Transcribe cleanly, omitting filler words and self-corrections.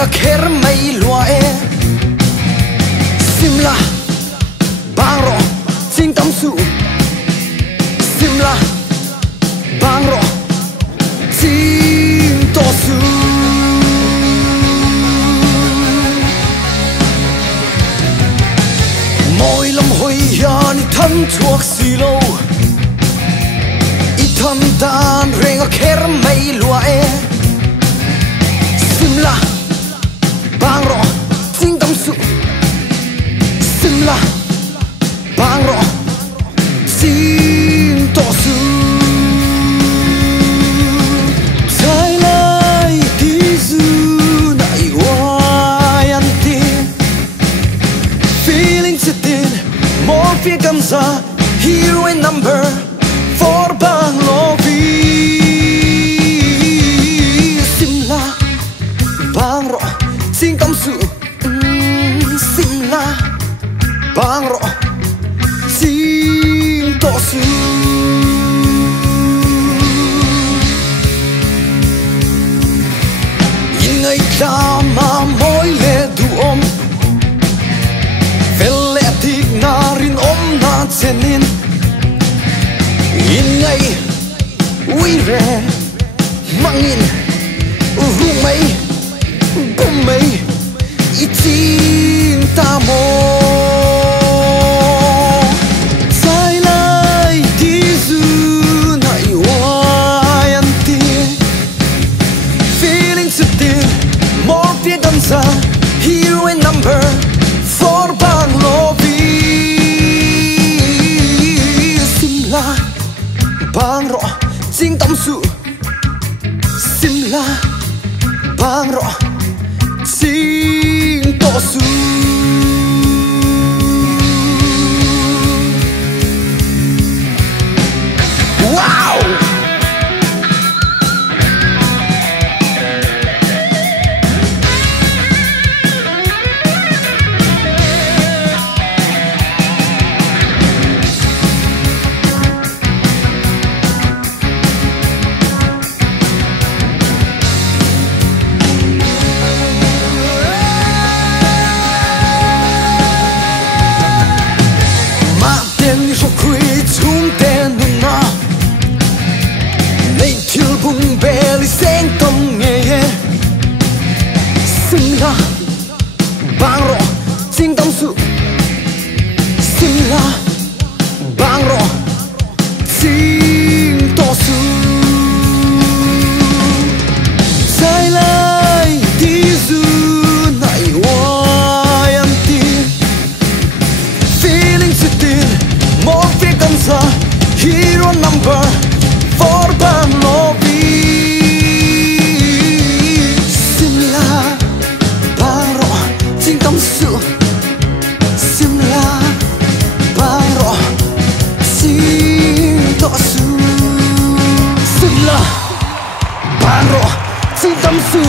renga kher mai lua e simla bangro sing tam su simla bangro sing to su moi lam hoi ya ni tham chuak si lo i tham dan renga kher mai lua e simla bangro sing tam su simla bangro sing to su sai lai ti zu nai wai an ti feeling sitin more fear comes a hero in number for banglo vi simla bangro sing tam su simla bangro sing to su ingai ta ma moi le du om vel le tik na rin om na chenin ingai ui re mangin ru mai bum mai i tin ta mo sai lai ti zu nai wai an ti feeling sitin more fear danza hero in number for banglo vi simla bangro sing tam su simla bangro sing to su wow simla bangro sing tam su simla bangro sing to su sai lai ti zu nai wai an ti feeling sitin more fear comes a hero number for banglo vi simla bangro sing tam su simla bangro sing to su simla bangro sing tam su